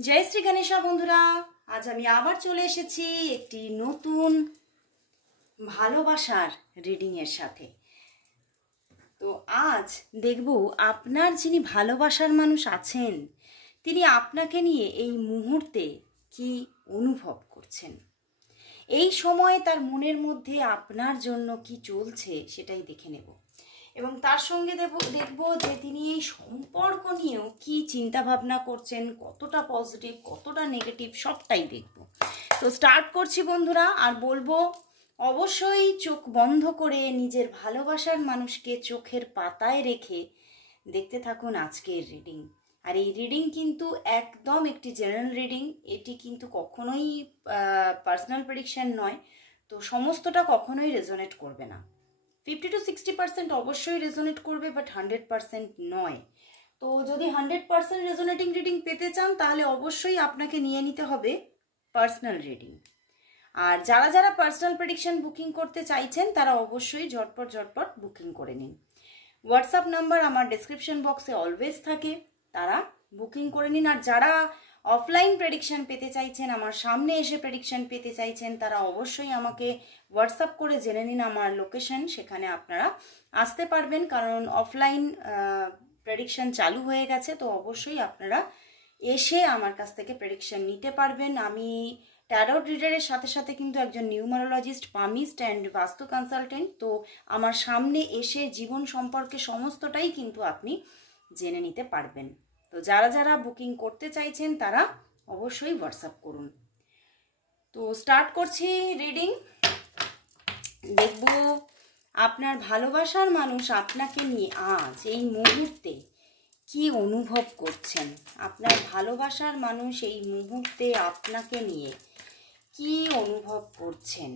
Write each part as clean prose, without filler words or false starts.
जय श्री गणेशा बंधुरा आज आमी आबार चले एसेছি একটি নতুন ভালোবাসার রিডিং এর সাথে। তো আজ দেখব আপনার যিনি ভালোবাসার মানুষ আছেন তিনি আপনাকে নিয়ে এই মুহূর্তে কি অনুভব করছেন, এই সময়ে তার মনের মধ্যে আপনার জন্য কি চলছে সেটাই দেখে নেব এবং তার সঙ্গে দেখব যে তিনি এই সম্পর্ক নিয়েও কি চিন্তা ভাবনা করছেন, কতটা পজিটিভ কতটা নেগেটিভ সবটাই দেখব। তো স্টার্ট করছি বন্ধুরা, আর বলবো অবশ্যই চোখ বন্ধ করে নিজের ভালোবাসার মানুষকে চোখের পাতায় রেখে দেখতে থাকুন আজকের রিডিং। আর এই রিডিং কিন্তু একদম একটি জেনারেল রিডিং, এটি কিন্তু কখনোই পার্সোনাল প্রেডিকশন নয়। তো সমস্তটা কখনোই রেজোনেট করবে না, 50 to 60% অবশ্যই রেজোনেট করবে, বাট 100% নয়। তো যদি 100% রেজোনেটিং রিডিং পেতে চান তাহলে অবশ্যই আপনাকে নিয়ে নিতে হবে পার্সোনাল রিডিং। আর যারা যারা পার্সোনাল প্রেডিকশন বুকিং করতে চাইছেন তারা অবশ্যই ঝটপট বুকিং করে নিন। হোয়াটসঅ্যাপ নাম্বার আমার ডেসক্রিপশন বক্সে অলওয়েজ থাকে, তারা বুকিং করে নিন। আর যারা অফলাইন প্রেডিকশন পেতে চাইছেন, আমার সামনে এসে প্রেডিকশন পেতে চাইছেন, তারা অবশ্যই আমাকে হোয়াটসঅ্যাপ করে জেনে নিন আমার লোকেশন, সেখানে আপনারা আসতে পারবেন। কারণ অফলাইন প্রেডিকশন চালু হয়ে গেছে, তো অবশ্যই আপনারা এসে আমার কাছ থেকে প্রেডিকশন নিতে পারবেন। আমি ট্যারোট রিডারের সাথে সাথে কিন্তু একজন নিউমারোলজিস্ট, পামিস্ট অ্যান্ড বাস্তু কনসালটেন্ট। তো আমার সামনে এসে জীবন সম্পর্কে সমস্তটাই কিন্তু আপনি জেনে নিতে পারবেন। তো যারা যারা বুকিং করতে চাইছেন তারা অবশ্যই হোয়াটসঅ্যাপ করুন। তো স্টার্ট করছি রিডিং। দেখব আপনার ভালোবাসার মানুষ আপনাকে নিয়ে আজ এই মুহূর্তে কি অনুভব করছেন। আপনার ভালোবাসার মানুষ এই মুহূর্তে আপনাকে নিয়ে কি অনুভব করছেন,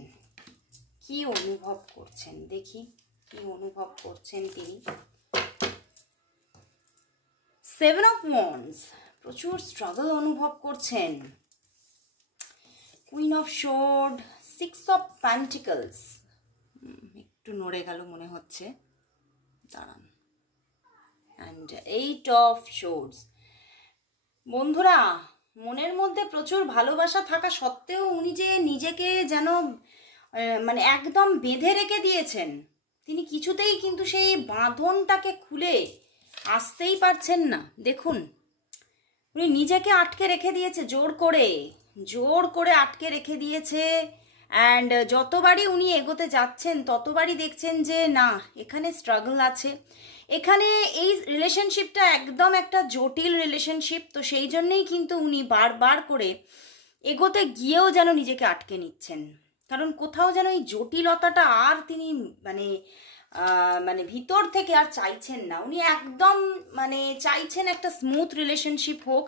কি অনুভব করছেন, দেখি কি অনুভব করছেন তিনি। 7 of Wands, প্রচুর স্ট্রাগল অনুভব করছেন। কুইন অফ শোর্ড, 6 of Pentacles, একটু নড়ে গেল মনে হচ্ছে, দাঁড়ান, অ্যান্ড 8 of Swords। বন্ধুরা, মনের মধ্যে প্রচুর ভালোবাসা থাকা সত্ত্বেও উনি যে নিজেকে যেন মানে একদম বেঁধে রেখে দিয়েছেন, তিনি কিছুতেই কিন্তু সেই বাঁধনটাকে খুলে আসতেই পারছেন না। দেখুন, উনি নিজেকে আটকে রেখে দিয়েছে, জোর করে আটকে রেখে দিয়েছে। অ্যান্ড যতবারই উনি এগোতে যাচ্ছেন ততবারই দেখছেন যে না, এখানে স্ট্রাগল আছে, এখানে এই রিলেশনশিপটা একদম একটা জটিল রিলেশনশিপ। তো সেই জন্যেই কিন্তু উনি বারবার করে এগোতে গিয়েও যেন নিজেকে আটকে নিচ্ছেন, কারণ কোথাও যেন এই জটিলতাটা আর তিনি মানে ভিতর থেকে আর চাইছেন না। উনি একদম মানে চাইছেন একটা স্মুথ রিলেশনশিপ হোক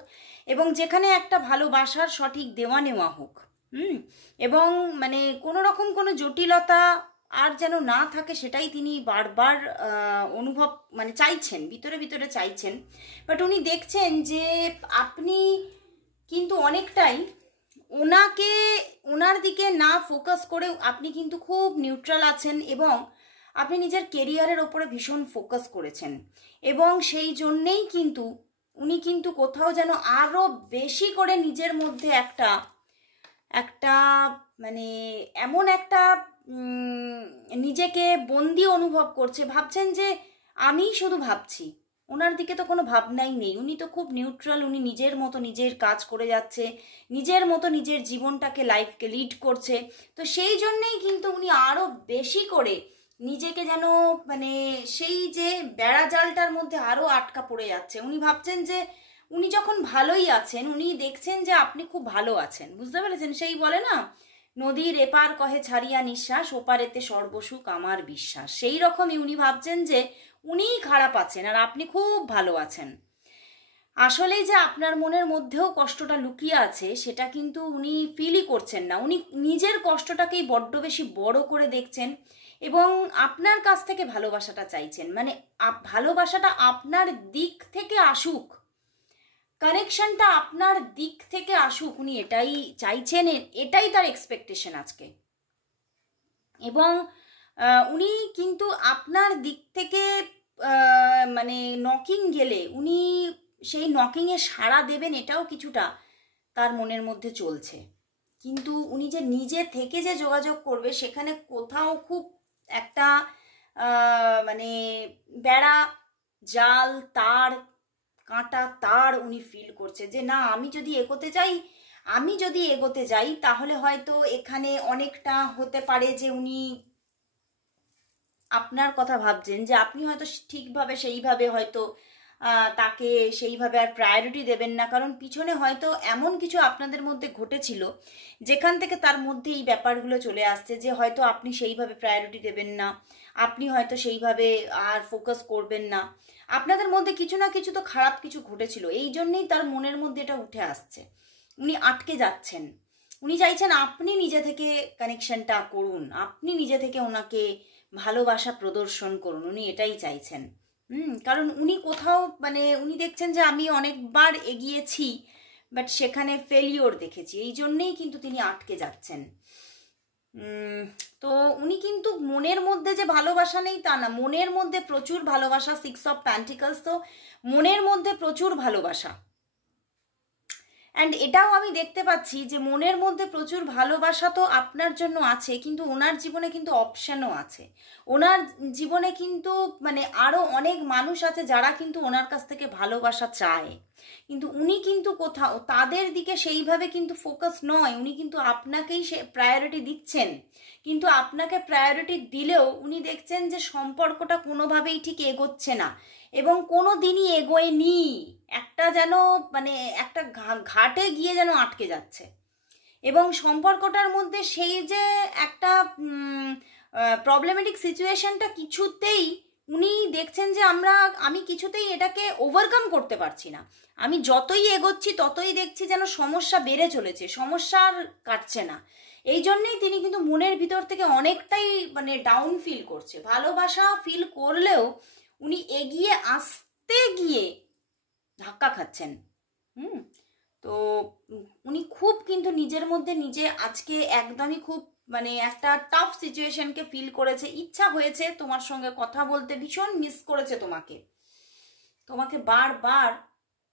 এবং যেখানে একটা ভালোবাসার সঠিক দেওয়া নেওয়া হোক, এবং মানে কোনো রকম কোনো জটিলতা আর যেন না থাকে, সেটাই তিনি বারবার অনুভব মানে চাইছেন, ভিতরে চাইছেন। বাট উনি দেখছেন যে আপনি কিন্তু অনেকটাই ওনার দিকে না ফোকাস করে আপনি কিন্তু খুব নিউট্রাল আছেন এবং আপনি নিজের কেরিয়ারের ওপরে ভীষণ ফোকাস করেছেন। এবং সেই জন্যেই কিন্তু উনি কিন্তু কোথাও যেন আরও বেশি করে নিজের মধ্যে একটা মানে এমন একটা নিজেকে বন্দি অনুভব করছে, ভাবছেন যে আমি শুধু ভাবছি, ওনার দিকে তো কোনো ভাবনাই নেই, উনি তো খুব নিউট্রাল, উনি নিজের মতো নিজের কাজ করে যাচ্ছে, নিজের মতো নিজের জীবনটাকে লাইফকে লিড করছে। তো সেই জন্যেই কিন্তু উনি আরও বেশি করে নিজেকে যেন মানে সেই যে বেড়া জালটার মধ্যে আরও আটকা পড়ে যাচ্ছে। উনি ভাবছেন যে উনি যখন ভালোই আছেন, উনি দেখছেন যে আপনি খুব ভালো আছেন, বুঝতে পেরেছেন? সেই বলে না, নদীর এপার কহে ছাড়িয়া নিঃশ্বাস, ওপারেতে সর্বসুখ আমার বিশ্বাস। সেই রকমই উনি ভাবছেন যে উনিই খারাপ আছেন আর আপনি খুব ভালো আছেন। আসলেই যে আপনার মনের মধ্যেও কষ্টটা লুকিয়ে আছে সেটা কিন্তু উনি ফিলই করছেন না। উনি নিজের কষ্টটাকেই বড্ড বেশি বড় করে দেখছেন এবং আপনার কাছ থেকে ভালোবাসাটা চাইছেন, মানে ভালোবাসাটা আপনার দিক থেকে আসুক, কানেকশনটা আপনার দিক থেকে আসুক, উনি এটাই চাইছেন, এটাই তার এক্সপেকটেশন আজকে। এবং উনি কিন্তু আপনার দিক থেকে মানে নকিং গেলে উনি সেই নকিংয়ে সাড়া দেবেন, এটাও কিছুটা তার মনের মধ্যে চলছে, কিন্তু উনি যে নিজে থেকে যে যোগাযোগ করবে সেখানে কোথাও খুব একটা মানে বেড়া, জাল, তার, কাঁটা তার উনি ফিল করছে যে না, আমি যদি এগোতে যাই তাহলে হয়তো এখানে অনেকটা হতে পারে যে উনি আপনার কথা ভাবছেন, যে আপনি হয়তো ঠিকভাবে সেইভাবে হয়তো তাকে সেইভাবে আর প্রায়োরিটি দেবেন না, কারণ পিছনে হয়তো এমন কিছু আপনাদের মধ্যে ঘটেছিল যেখান থেকে তার মধ্যে এই ব্যাপারগুলো চলে আসছে, যে হয়তো আপনি সেইভাবে প্রায়োরিটি দেবেন না, আপনি হয়তো সেইভাবে আর ফোকাস করবেন না, আপনাদের মধ্যে কিছু না কিছু তো খারাপ কিছু ঘটেছিল, এই জন্যেই তার মনের মধ্যে এটা উঠে আসছে। উনি আটকে যাচ্ছেন, উনি চাইছেন আপনি নিজে থেকে কানেকশনটা করুন, আপনি নিজে থেকে ওনাকে ভালোবাসা প্রদর্শন করুন, উনি এটাই চাইছেন। কারণ উনি কোথাও মানে উনি দেখছেন যে আমি অনেকবার এগিয়েছি, বাট সেখানে ফেলিওর দেখেছি, এই জন্যেই কিন্তু তিনি আটকে যাচ্ছেন। তো উনি কিন্তু মনের মধ্যে যে ভালোবাসা নেই তা না, মনের মধ্যে প্রচুর ভালোবাসা। 6 অফ প্যান্টিকলস, তো মনের মধ্যে প্রচুর ভালোবাসা। অ্যান্ড এটাও আমি দেখতে পাচ্ছি যে মনের মধ্যে প্রচুর ভালোবাসা তো আপনার জন্য আছে, কিন্তু ওনার জীবনে কিন্তু অপশানও আছে। ওনার জীবনে কিন্তু মানে আরও অনেক মানুষ আছে যারা কিন্তু ওনার কাছ থেকে ভালোবাসা চায়, কিন্তু উনি কিন্তু কোথাও তাদের দিকে সেইভাবে কিন্তু ফোকাস নয়, উনি কিন্তু আপনাকেই সে প্রায়োরিটি দিচ্ছেন। কিন্তু আপনাকে প্রায়োরিটি দিলেও উনি দেখছেন যে সম্পর্কটা কোনোভাবেই ঠিক এগোচ্ছে না, এবং কোনো দিনই এগোয়নি, একটা যেন মানে একটা ঘাটে গিয়ে যেন আটকে যাচ্ছে। এবং সম্পর্কটার মধ্যে সেই যে একটা প্রবলেমেটিক সিচুয়েশনটা কিছুতেই উনি দেখছেন যে আমি কিছুতেই এটাকে ওভারকাম করতে পারছি না, আমি যতই এগোচ্ছি ততই দেখছি যেন সমস্যা বেড়ে চলেছে, সমস্যা আর কাটছে না। এই জন্যেই তিনি কিন্তু মনের ভিতর থেকে অনেকটাই মানে ডাউন ফিল করছে, ভালোবাসা ফিল করলেও উনি এগিয়ে আসতে গিয়ে ধাক্কা খাচ্ছেন। তো উনি খুব কিন্তু নিজের মধ্যে নিজে আজকে একদমই খুব মানে একটা টাফ সিচুয়েশনকে ফিল করেছে, ইচ্ছা হয়েছে তোমার সঙ্গে কথা বলতে, ভীষণ মিস করেছে তোমাকে বারবার,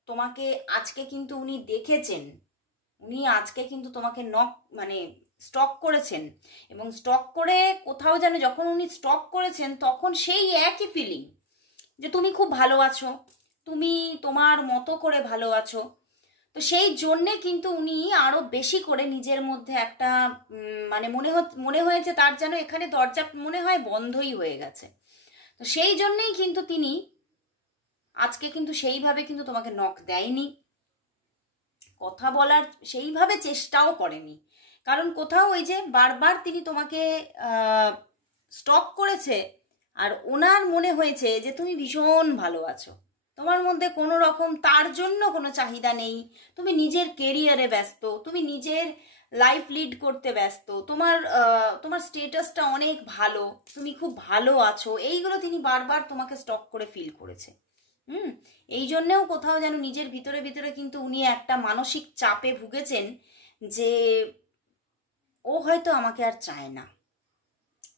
তোমাকে আজকে কিন্তু উনি দেখেছেন, উনি আজকে কিন্তু তোমাকে মানে স্টক করেছেন, এবং স্টক করে কোথাও যেন যখন উনি স্টক করেছেন তখন সেই একই ফিলিং যে তুমি খুব ভালো আছো, তুমি তোমার মতো করে ভালো আছো। তো সেই জন্যে কিন্তু উনি আরো বেশি করে নিজের মধ্যে একটা মানে মনে হয়েছে তার যেন এখানে দরজা মনে হয় বন্ধই হয়ে গেছে। তো সেই জন্যেই কিন্তু তিনি আজকে কিন্তু সেইভাবে কিন্তু তোমাকে নক দেয়নি, কথা বলার সেইভাবে চেষ্টাও করেনি, কারণ কোথাও ওই যে বারবার তিনি তোমাকে স্টক করেছে, আর ওনার মনে হয়েছে যে তুমি ভীষণ ভালো আছো, তোমার মধ্যে কোনো রকম তার জন্য কোনো চাহিদা নেই, তুমি নিজের কেরিয়ারে ব্যস্ত, তুমি নিজের লাইফ লিড করতে ব্যস্ত, তোমার স্টেটাসটা অনেক ভালো, তুমি খুব ভালো আছো, এইগুলো তিনি বারবার তোমাকে স্টক করে ফিল করেছে। এই জন্যেও কোথাও যেন নিজের ভিতরে ভিতরে কিন্তু উনি একটা মানসিক চাপে ভুগেছেন যে ও হয়তো আমাকে আর চায় না,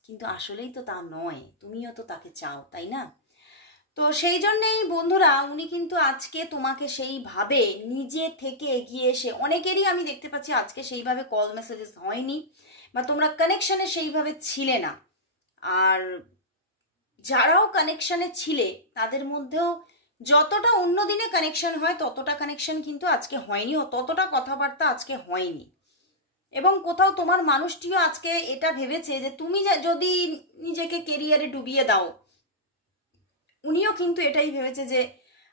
কিন্তু আসলেই তো তা নয়, তুমিও তো তাকে চাও, তাই না? তো সেই জন্যেই বন্ধুরা উনি কিন্তু আজকে তোমাকে সেইভাবে নিজে থেকে এগিয়ে এসে, অনেকেরই আমি দেখতে পাচ্ছি আজকে সেইভাবে কল মেসেজেস হয়নি, বা তোমরা কানেকশনে সেইভাবে ছিলে না, আর যারাও কানেকশনে ছিলে তাদের মধ্যেও যতটা অন্য দিনে কানেকশন হয় ততটা কানেকশন কিন্তু আজকে হয়নি, ও ততটা কথাবার্তা আজকে হয়নি। এবং কোথাও তোমার মানুষটিও আজকে এটা ভেবেছে যে তুমি যদি নিজেকে কেরিয়ারে ডুবিয়ে দাও, উনিও কিন্তু এটাই ভেবেছে যে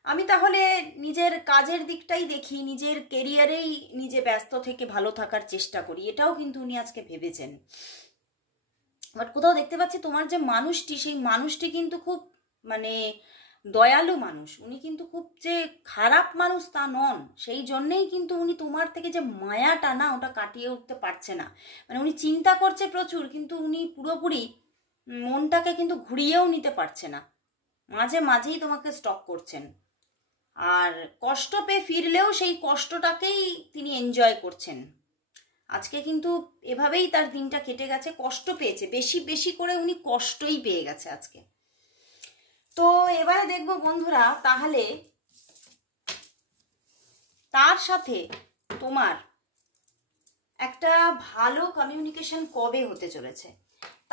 আমি তাহলে নিজের কাজের দিকটাই দেখি, নিজের কেরিয়ারেই নিজে ব্যস্ত থেকে ভালো থাকার চেষ্টা করি, এটাও কিন্তু উনি আজকে ভেবেছেন। বাট কোথাও দেখতে পাচ্ছি তোমার যে মানুষটি, সেই মানুষটি কিন্তু খুব মানে দয়ালু মানুষ, উনি কিন্তু খুব যে খারাপ মানুষ তা নন, সেই জন্যেই কিন্তু উনি তোমার থেকে যে মায়াটা না ওটা কাটিয়ে উঠতে পারছে না, মানে উনি চিন্তা করছে প্রচুর, কিন্তু উনি পুরোপুরি মনটাকে কিন্তু ঘুরিয়েও নিতে পারছে না, মাঝে মাঝেই তোমাকে স্টক করছেন, আর কষ্ট পেয়ে ফিরলেও সেই কষ্টটাকেই তিনি এনজয় করছেন। আজকে কিন্তু এভাবেই তার দিনটা কেটে গেছে, কষ্ট পেয়েছে, বেশি বেশি করে উনি কষ্টই পেয়ে গেছে আজকে। তো এবারে দেখবো বন্ধুরা তাহলে তার সাথে তোমার একটা ভালো কমিউনিকেশন কবে হতে চলেছে,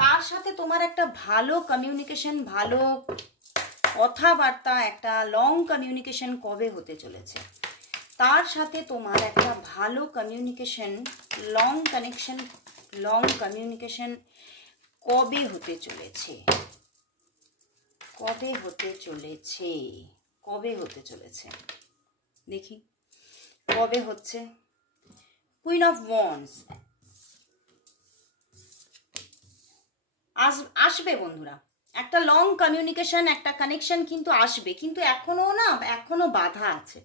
তার সাথে তোমার একটা ভালো কমিউনিকেশন, ভালো কথাবার্তা, একটা লং কমিউনিকেশন কবে হতে চলেছে, তার সাথে তোমার একটা ভালো communication, long connection, long communication কবে হতে চলেছে, কবে হতে চলেছে, কবে হতে চলেছে দেখি কবে হচ্ছে। কুইন অফ ওয়ান্ডস আসবে বন্ধুরা, একটা লং কমিউনিকেশন, একটা কানেকশন কিন্তু আসবে, কিন্তু এখনো বাধা আছে,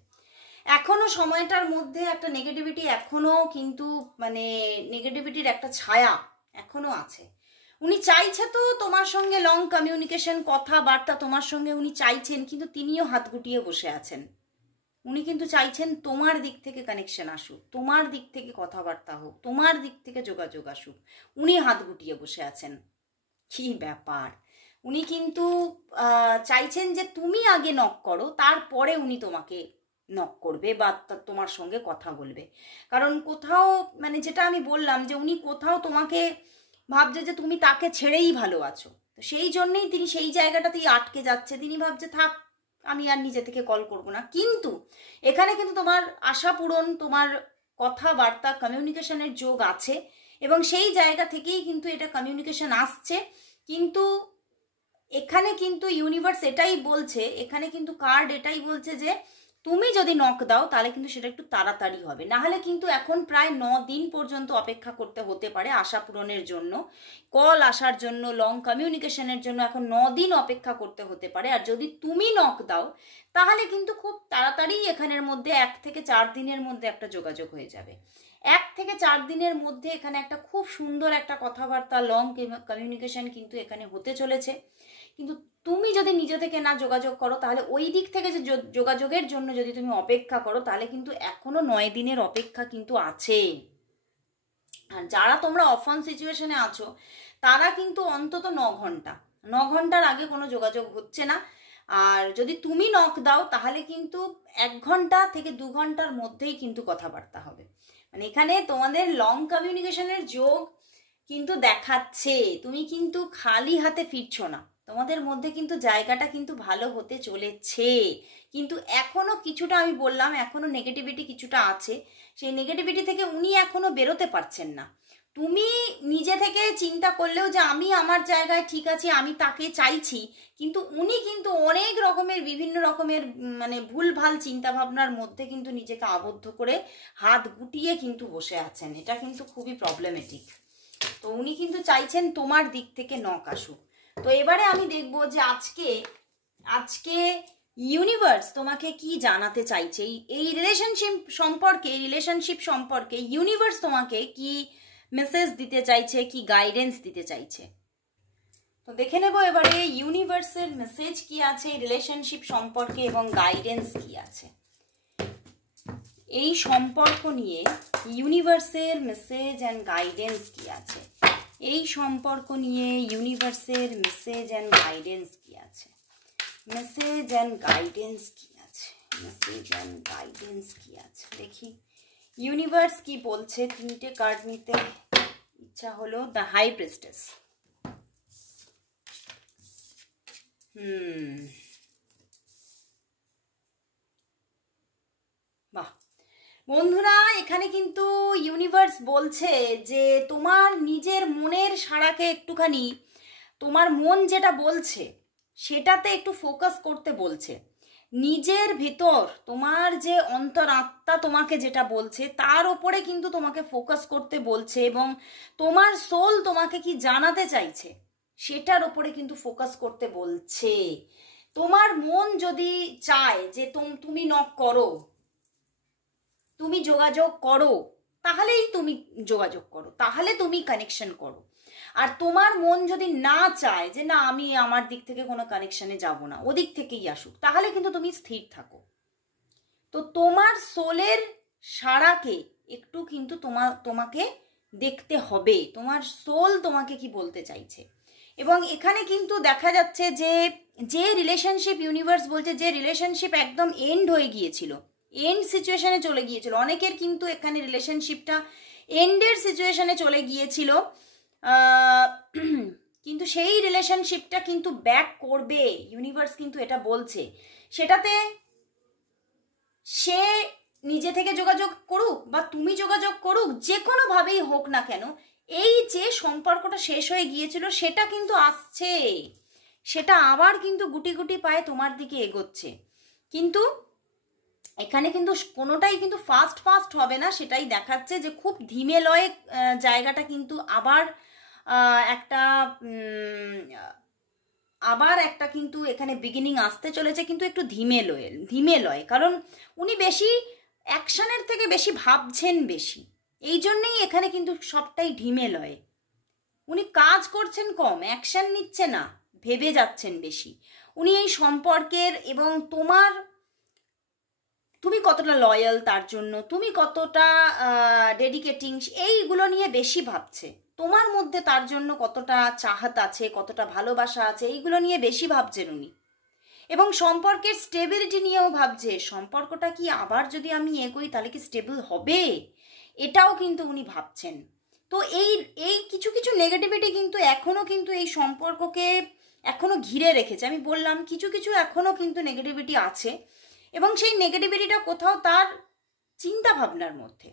এখনো সময়টার মধ্যে একটা নেগেটিভিটি, এখনো কিন্তু মানে নেগেটিভিটির একটা ছায়া এখনো আছে। উনি চাইছে তো তোমার সঙ্গে লং কমিউনিকেশন, কথাবার্তা তোমার সঙ্গে উনি চাইছেন, কিন্তু তিনিও হাত গুটিয়ে বসে আছেন। উনি কিন্তু চাইছেন তোমার দিক থেকে কানেকশন আসুক, তোমার দিক থেকে কথাবার্তা হোক, তোমার দিক থেকে যোগাযোগ আসুক, উনি হাত গুটিয়ে বসে আছেন। কি ব্যাপার, উনি কিন্তু চাইছেন যে তুমি আগে নক করো, তারপরে উনি তোমাকে নক করবে বা তোমার সঙ্গে কথা বলবে। কারণ কোথাও মানে যেটা আমি বললাম যে উনি কোথাও তোমাকে ভাবছে যে তুমি তাকে ছেড়েই ভালো আছো, তো সেই জন্যেই তিনি সেই জায়গাটাতেই আটকে যাচ্ছে। তিনি ভাবছে থাক, আমি আর নিজে থেকে কল করব না। কিন্তু এখানে কিন্তু তোমার আশা পূরণ, তোমার কথাবার্তা, কমিউনিকেশনের যোগ আছে, এবং সেই জায়গা থেকেই কিন্তু এটা কমিউনিকেশন আসছে। কিন্তু এখানে কিন্তু ইউনিভার্স এটাই বলছে, এখানে কিন্তু কার্ড এটাই বলছে যে তুমি যদি নক দাও তাহলে কিন্তু সেটা একটু তাড়াতাড়ি হবে, না হলে কিন্তু এখন প্রায় 9 দিন পর্যন্ত অপেক্ষা করতে হতে পারে আশা পূরণের জন্য, কল আসার জন্য, লং কমিউনিকেশনের জন্য এখন 9 দিন অপেক্ষা করতে হতে পারে। আর যদি তুমি নক দাও তাহলে কিন্তু খুব তাড়াতাড়ি এখানের মধ্যে 1 থেকে 4 দিনের মধ্যে একটা যোগাযোগ হয়ে যাবে। 1 থেকে 4 দিনের মধ্যে এখানে একটা খুব সুন্দর একটা কথাবার্তা, লং কমিউনিকেশন কিন্তু এখানে হতে চলেছে। কিন্তু তুমি যদি নিজে থেকে না যোগাযোগ করো, তাহলে ওই দিক থেকে যে যোগাযোগের জন্য যদি তুমি অপেক্ষা করো, তাহলে কিন্তু এখনো 9 দিনের অপেক্ষা কিন্তু আছে। আর যারা তোমরা অফ-অন সিচুয়েশনে আছো তারা কিন্তু অন্তত 9 ঘন্টার আগে কোনো যোগাযোগ হচ্ছে না। আর যদি তুমি নক দাও তাহলে কিন্তু 1 ঘন্টা থেকে 2 ঘন্টার মধ্যেই কিন্তু কথাবার্তা হবে। মানে এখানে তোমাদের লং কমিউনিকেশনের যোগ কিন্তু দেখাচ্ছে, তুমি কিন্তু খালি হাতে ফিরছো না, তোমাদের মধ্যে কিন্তু জায়গাটা কিন্তু ভালো হতে চলেছে। কিন্তু এখনো কিছুটা, আমি বললাম এখনো নেগেটিভিটি কিছুটা আছে, সেই নেগেটিভিটি থেকে উনি এখনো বেরোতে পারছেন না। তুমি নিজে থেকে চিন্তা করলেও যে আমি আমার জায়গায় ঠিক আছি, আমি তাকে চাইছি, কিন্তু উনি কিন্তু অনেক রকমের বিভিন্ন রকমের মানে ভুলভাল চিন্তা ভাবনার মধ্যে কিন্তু নিজেকে আবদ্ধ করে হাত গুটিয়ে কিন্তু বসে আছেন। এটা কিন্তু খুবই প্রবলেমেটিক। তো উনি কিন্তু চাইছেন তোমার দিক থেকে নক আসুক। তো এবারে আমি দেখব যে আজকে ইউনিভার্স তোমাকে কি জানাতে চাইছে, এই রিলেশনশিপ সম্পর্কে ইউনিভার্স তোমাকে কি মেসেজ দিতে চাইছে, কি গাইডেন্স দিতে চাইছে। তো দেখে নেব এবারে ইউনিভার্সের মেসেজ কি আছে রিলেশনশিপ সম্পর্কে এবং গাইডেন্স কি আছে। এই সম্পর্ক নিয়ে ইউনিভার্সের মেসেজ অ্যান্ড গাইডেন্স কি আছে, এই সম্পর্ক নিয়ে ইউনিভার্সের মেসেজ অ্যান্ড গাইডেন্স কি আছে, মেসেজ অ্যান্ড গাইডেন্স কি আছে, মেসেজ অ্যান্ড গাইডেন্স কি আছে দেখি ইউনিভার্স কি বলছে। 3টে কার্ড নিতে ইচ্ছা হলো। দ্য হাই প্রিস্টেস, বাহ বন্ধুরা, এখানে কিন্তু ইউনিভার্স বলছে যে তোমার নিজের মনের সাড়াকে একটুখানি, তোমার মন যেটা বলছে সেটাতে একটু ফোকাস করতে বলছে। নিজের ভিতর তোমার যে অন্তরাত্মা তোমাকে যেটা বলছে তার ওপরে কিন্তু তোমাকে ফোকাস করতে বলছে, এবং তোমার সোল তোমাকে কি জানাতে চাইছে সেটার ওপরে কিন্তু ফোকাস করতে বলছে। তোমার মন যদি চায় যে তুমি নক করো, তুমি যোগাযোগ করো, তাহলেই তুমি যোগাযোগ করো, তাহলে তুমি কানেকশন করো। আর তোমার মন যদি না চায় যে না আমি আমার দিক থেকে কোনো কানেকশনে যাব না, ওদিক থেকেই আসুক, তাহলে কিন্তু তুমি স্থির থাকো। তো তোমার সোলের সাড়াকে একটু কিন্তু তোমাকে দেখতে হবে, তোমার সোল তোমাকে কি বলতে চাইছে। এবং এখানে কিন্তু দেখা যাচ্ছে যে রিলেশনশিপ ইউনিভার্স বলছে যে রিলেশনশিপ একদম এন্ড হয়ে গিয়েছিল, এন্ড সিচুয়েশনে চলে গিয়েছিল, অনেকের কিন্তু এখানে রিলেশনশিপটা এন্ডের সিচুয়েশনে চলে গিয়েছিল, কিন্তু সেই রিলেশনশিপটা কিন্তু ব্যাক করবে, ইউনিভার্স কিন্তু এটা বলছে। সেটাতে সে নিজে থেকে যোগাযোগ করুক বা তুমি যোগাযোগ করুক, যে কোনোভাবেই হোক না কেন, এই যে সম্পর্কটা শেষ হয়ে গিয়েছিল সেটা কিন্তু আসছে, সেটা আবার কিন্তু গুটি গুটি পায়ে তোমার দিকে এগোচ্ছে। কিন্তু এখানে কিন্তু কোনোটাই কিন্তু ফাস্ট ফাস্ট হবে না, সেটাই দেখাচ্ছে যে খুব ধীমে লয়ে জায়গাটা কিন্তু আবার একটা কিন্তু এখানে বিগিনিং আসতে চলেছে, কিন্তু একটু ধীমে লয়ে, কারণ উনি বেশি অ্যাকশনের থেকে বেশি ভাবছেন বেশি, এই জন্যেই এখানে কিন্তু সবটাই ঢিমে লয়ে। উনি কাজ করছেন কম, অ্যাকশন নিচ্ছে না, ভেবে যাচ্ছেন বেশি। উনি এই সম্পর্কের এবং তুমি কতটা লয়াল তার জন্য, তুমি কতটা ডেডিকেটিং, এইগুলো নিয়ে বেশি ভাবছে। তোমার মধ্যে তার জন্য কতটা চাহাত আছে, কতটা ভালোবাসা আছে, এইগুলো নিয়ে বেশি ভাবছেন উনি। এবং সম্পর্কের স্টেবিলিটি নিয়েও ভাবছে, সম্পর্কটা কি আবার যদি আমি এগোই তাহলে কি স্টেবল হবে, এটাও কিন্তু উনি ভাবছেন। তো এই কিছু কিছু নেগেটিভিটি কিন্তু এখনও কিন্তু এই সম্পর্ককে এখনও ঘিরে রেখেছে। আমি বললাম কিছু কিছু এখনও কিন্তু নেগেটিভিটি আছে, এবং সেই নেগেটিভিটিটা কোথাও তার চিন্তা ভাবনার মধ্যে,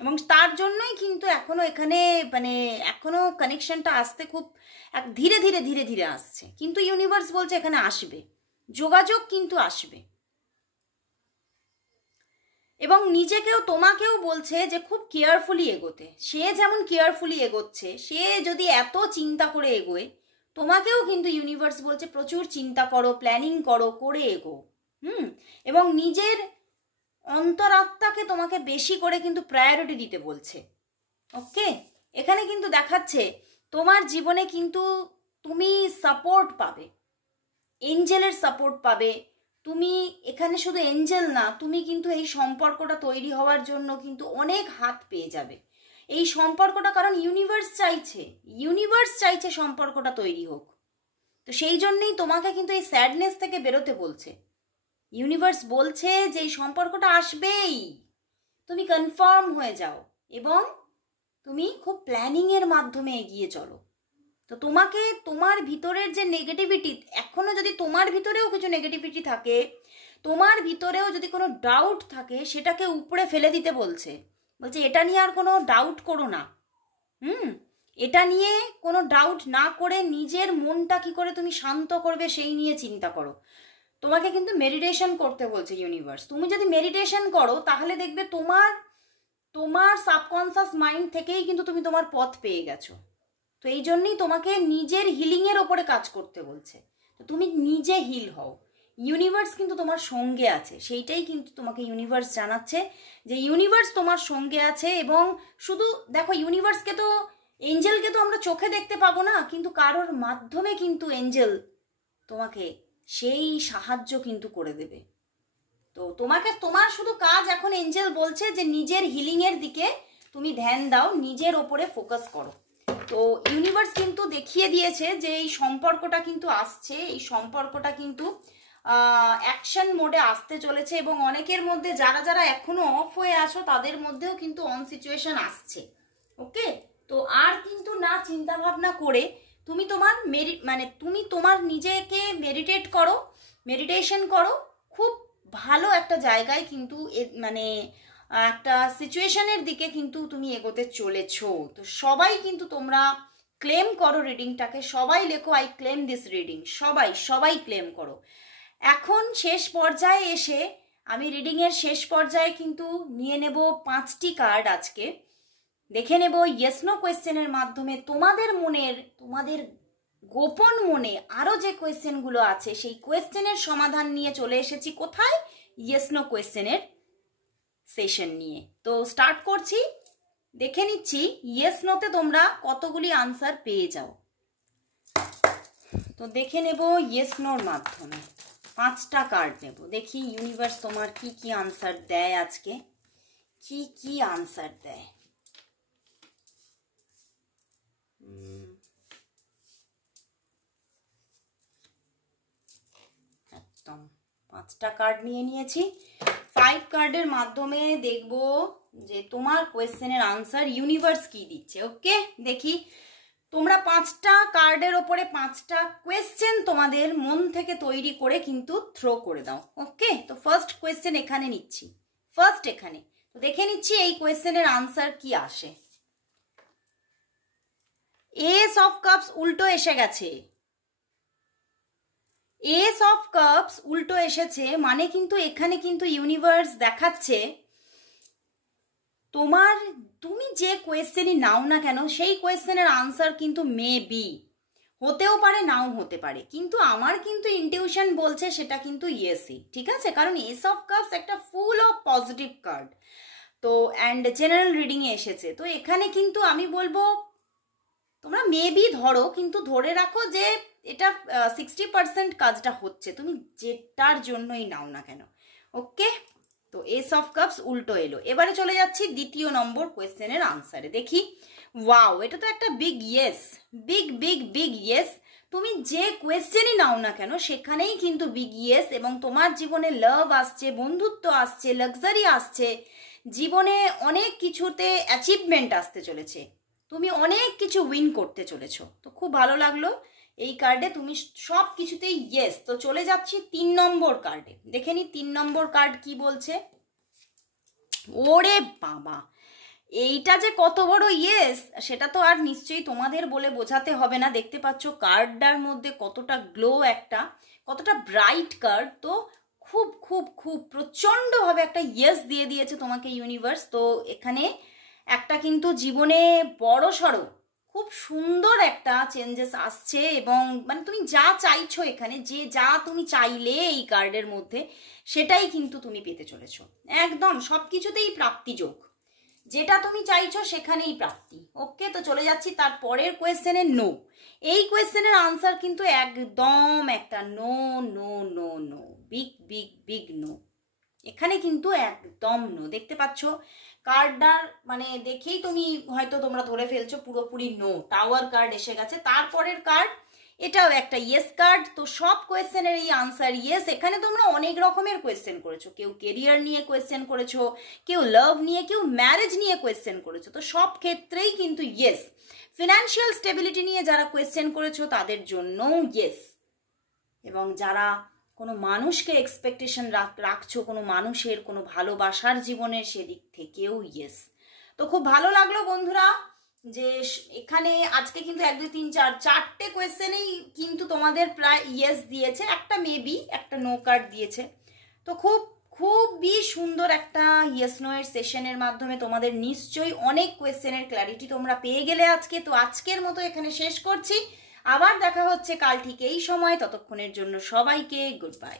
এবং তার জন্যই কিন্তু এখনো এখানে মানে এখনো কানেকশনটা আসতে খুব ধীরে ধীরে ধীরে ধীরে আসছে। কিন্তু ইউনিভার্স বলছে এখানে আসবে, যোগাযোগ কিন্তু আসবে। এবং নিজেকেও তোমাকেও বলছে যে খুব কেয়ারফুলি এগোতে। সে যেমন কেয়ারফুলি এগোচ্ছে, সে যদি এত চিন্তা করে এগোয়, তোমাকেও কিন্তু ইউনিভার্স বলছে প্রচুর চিন্তা করো, প্ল্যানিং করো, করে এগো। এবং নিজের অন্তরাত্মাকে তোমাকে বেশি করে কিন্তু প্রায়োরিটি দিতে বলছে। ওকে, এখানে কিন্তু দেখাচ্ছে তোমার জীবনে কিন্তু তুমি সাপোর্ট পাবে, এঞ্জেলের সাপোর্ট পাবে। তুমি এখানে শুধু এঞ্জেল না, তুমি কিন্তু এই সম্পর্কটা তৈরি হওয়ার জন্য কিন্তু অনেক হাত পেয়ে যাবে এই সম্পর্কটা, কারণ ইউনিভার্স চাইছে সম্পর্কটা তৈরি হোক। তো সেই জন্যই তোমাকে কিন্তু এই স্যাডনেস থেকে বেরোতে বলছে। ইউনিভার্স বলছে যে এই সম্পর্কটা আসবেই, তুমি কনফার্ম হয়ে যাও এবং তুমি খুব প্ল্যানিংয়ের মাধ্যমে এগিয়ে চলো। তো তোমাকে তোমার ভিতরের যে নেগেটিভিটি, এখনো যদি তোমার ভিতরেও কিছু নেগেটিভিটি থাকে, তোমার ভিতরেও যদি কোনো ডাউট থাকে, সেটাকে উপড়ে ফেলে দিতে বলছে। এটা নিয়ে আর কোনো ডাউট করো না। এটা নিয়ে কোনো ডাউট না করে নিজের মনটা কি করে তুমি শান্ত করবে সেই নিয়ে চিন্তা করো। তোমাকে কিন্তু মেডিটেশন করতে বলছে ইউনিভার্স। তুমি যদি মেডিটেশন করো তাহলে দেখবে তোমার সাবকনসিয়াস মাইন্ড থেকেই কিন্তু তুমি তোমার পথ পেয়ে গেছো। তো এই জন্যই তোমাকে নিজের হিলিংয়ের ওপরে কাজ করতে বলছে। তো তুমি নিজে হিল হও, ইউনিভার্স কিন্তু তোমার সঙ্গে আছে। সেইটাই কিন্তু তোমাকে ইউনিভার্স জানাচ্ছে যে ইউনিভার্স তোমার সঙ্গে আছে। এবং শুধু দেখো, ইউনিভার্সকে তো, এঞ্জেলকে তো আমরা চোখে দেখতে পাবো না, কিন্তু কারোর মাধ্যমে কিন্তু এঞ্জেল তোমাকে সেই সাহায্য কিন্তু করে দেবে। তো তোমার শুধু কাজ, এখন এঞ্জেল বলছে যে নিজের হিলিংয়ের দিকে তুমি ধ্যান দাও, নিজের ওপরে ফোকাস করো। তো ইউনিভার্স কিন্তু দেখিয়ে দিয়েছে যে এই সম্পর্কটা কিন্তু আসছে, এই সম্পর্কটা কিন্তু অ্যাকশন মোডে আসতে চলেছে। এবং অনেকের মধ্যে যারা এখনো অফ হয়ে আছো তাদের মধ্যেও কিন্তু অন সিচুয়েশন আসছে। ওকে, তো আর কিন্তু না চিন্তা ভাবনা করে তুমি তোমার নিজেকে মেডিটেশন করো। খুব ভালো একটা জায়গায় কিন্তু একটা সিচুয়েশনের দিকে কিন্তু তুমি এগোতে চলেছো। তো সবাই কিন্তু তোমরা ক্লেম করো রিডিংটাকে, সবাই লেখো আই ক্লেম দিস রিডিং, সবাই ক্লেম করো। এখন শেষ পর্যায়ে এসে আমি রিডিংয়ের শেষ পর্যায়ে কিন্তু নিয়ে নেব 5টি কার্ড। আজকে দেখে নেব ইয়েস নো কোয়েশ্চেনের মাধ্যমে তোমাদের গোপন মনে আরও যে কোয়েশ্চেনগুলো আছে সেই কোয়েশ্চেনের সমাধান নিয়ে চলে এসেছি। কোথায়? ইয়েস নো কোয়েশ্চেনের সেশন নিয়ে। তো স্টার্ট করছি, দেখে নিচ্ছি ইয়েস নোতে তোমরা কতগুলি আনসার পেয়ে যাও। তো দেখে নেব ইয়েস নোর মাধ্যমে 5টা কার্ড নেব, দেখি ইউনিভার্স তোমার কি কি আনসার দেয় আজকে, কি আনসার দেয়। একদম 5টা কার্ড নিয়ে নিয়েছি। ফাইভ কার্ডের মাধ্যমে দেখব যে তোমার কোয়েশ্চেনের আনসার ইউনিভার্স কি দিচ্ছে। ওকে, দেখি তোমরা 5টা কার্ডের ওপরে 5টা কোয়েশ্চেন তোমাদের মন থেকে তৈরি করে কিন্তু থ্রো করে দাও। ওকে, তো ফার্স্ট কোয়েশ্চেন এখানে নিচ্ছি, ফার্স্ট এখানে তো দেখে নিচ্ছি এই কোয়েশ্চেনের আনসার কি আসে। এস অফ কাপস উল্টো এসে গেছে, এস অফ কাপস উল্টো এসেছে, মানে কিন্তু এখানে কিন্তু ইউনিভার্স দেখাচ্ছে তুমি যে কোয়েশ্চেনই নাও না কেন সেই কোয়েশ্চেনের আনসার কিন্তু মে বি হতেও পারে, নাও হতে পারে, কিন্তু আমার কিন্তু ইনটিউশন বলছে সেটা কিন্তু ইয়েসই। ঠিক আছে, কারণ এস অফ কাপস একটা ফুল অফ পজিটিভ কার্ড, তো অ্যান্ড জেনারেল রিডিংয়ে এসেছে। তো এখানে কিন্তু আমি বলবো তোমরা মেবি ধরো, কিন্তু ধরে রাখো যে এটা 60% কাজটা হচ্ছে, তুমি যেটার জন্যই নাও না কেন। ওকে, তো এস অফ কাপস উল্টো এলো। এবারে চলে যাচ্ছি দ্বিতীয় নম্বর কোয়েশ্চেনের আনসারে। দেখি, ওয়াও, এটা তো একটা big yes, big big big yes. তুমি যে কোয়েশ্চেনই নাও না কেন সেখানেই কিন্তু বিগ ইয়েস, এবং তোমার জীবনে লাভ আসছে, বন্ধুত্ব আসছে, লাক্সারি আসছে, জীবনে অনেক কিছুতে অ্যাচিভমেন্ট আসতে চলেছে, তুমি অনেক কিছু উইন করতে চলেছো। তো খুব ভালো লাগলো এই কার্ডে, তুমি সব কিছুতেই ইয়েস। তো চলে যাচ্ছি 3 নম্বর কার্ডে, দেখে নি 3 নম্বর কার্ড কি বলছে। ওরে বাবা, এইটা যে কত বড় ইয়েস সেটা তো আর নিশ্চয়ই তোমাদের বলে বোঝাতে হবে না। দেখতে পাচ্ছ কার্ডটার মধ্যে কতটা গ্লো, একটা কতটা ব্রাইট কার্ড। তো খুব খুব খুব প্রচণ্ডভাবে একটা ইয়েস দিয়ে দিয়েছে তোমাকে ইউনিভার্স। তো এখানে একটা কিন্তু জীবনে বড় সড়ো খুব সুন্দর একটা চেঞ্জেস আসছে, এবং মানে তুমি যা চাইছো এখানে, যে যা তুমি চাইলে এই কার্ডের মধ্যে সেটাই কিন্তু তুমি পেতে চলেছো। একদম সব কিছুতেই প্রাপ্তিযোগ, যেটা তুমি চাইছো সেখানেই প্রাপ্তি। ওকে, তো চলে যাচ্ছি তার পরের কোয়েশ্চেনের নো। এই কোয়েশ্চেনের আনসার কিন্তু একদম একটা no no no no, big big big no. এখানে কিন্তু একদম নো। দেখতে পাচ্ছ কার্ডটার মানে দেখেই তুমি হয়তো তোমরা ধরে ফেলছো পুরোপুরি নো। টাওয়ার কার্ড এসে গেছে, তারপরের কার্ড এটাও একটা ইয়েস কার্ড। তো সব কোয়েশ্চেনের এই আনসার ইয়েস। এখানে তোমরা অনেক রকমের কোয়েশ্চেন করেছো, কেউ কেরিয়ার নিয়ে কোয়েশ্চেন করেছো, কেউ লাভ নিয়ে, কেউ ম্যারেজ নিয়ে কোয়েশ্চেন করেছো, তো সব ক্ষেত্রেই কিন্তু ইয়েস। ফিনান্সিয়াল স্টেবিলিটি নিয়ে যারা কোয়েশ্চেন করেছো তাদের জন্যও ইয়েস, এবং যারা কোনো মানুষকে এক্সপেকটেশন রাখছো, কোনো মানুষের কোনো ভালোবাসার জীবনের, সেদিক থেকেও ইয়েস। তো খুব ভালো লাগলো বন্ধুরা যে এখানে আজকে কিন্তু 1 2 3 4 4টে কোয়েশ্চেনেই কিন্তু তোমাদের প্রায় ইয়েস দিয়েছে, একটা মেবি একটা নো কার্ড দিয়েছে। তো খুবই সুন্দর একটা ইয়েস নো এর সেশনের মাধ্যমে তোমাদের নিশ্চয়ই অনেক কোয়েশ্চেনের ক্ল্যারিটি তোমরা পেয়ে গেলে আজকে। তো আজকের মতো এখানে শেষ করছি, আবার দেখা হচ্ছে কাল ঠিক এই সময়। ততক্ষণের জন্য সবাইকে গুড বাই।